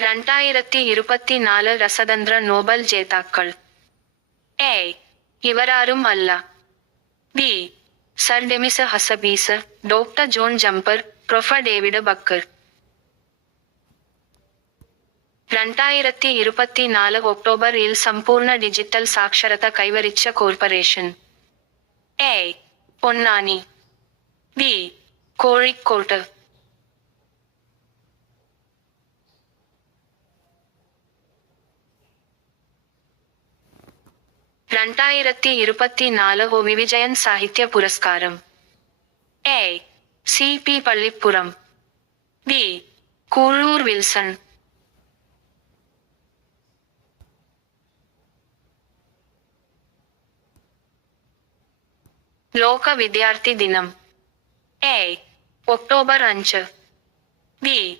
2024 ரசதந்திர நோபல் ஜேதாக்கள். ஏ. இவராரும் அல்ல. B. Sir Demis Hassabis, doctor John Jumper, prof David Baker. 2024 October ఇల్ సంపూర్ణ డిజిటల్ సాక్షరత కైవరిచ్చ corporation. A. Ponnani. B. Kozhikode. രണ്ടായിരത്തി 2024 వివిజయన్ సాహిత్య పురస్కారం. A. C. P. Pallippuram. B. Kulloor Wilson. లోక విద్యార్థి దినం. ఏ. అక్టోబర్ 5. బి.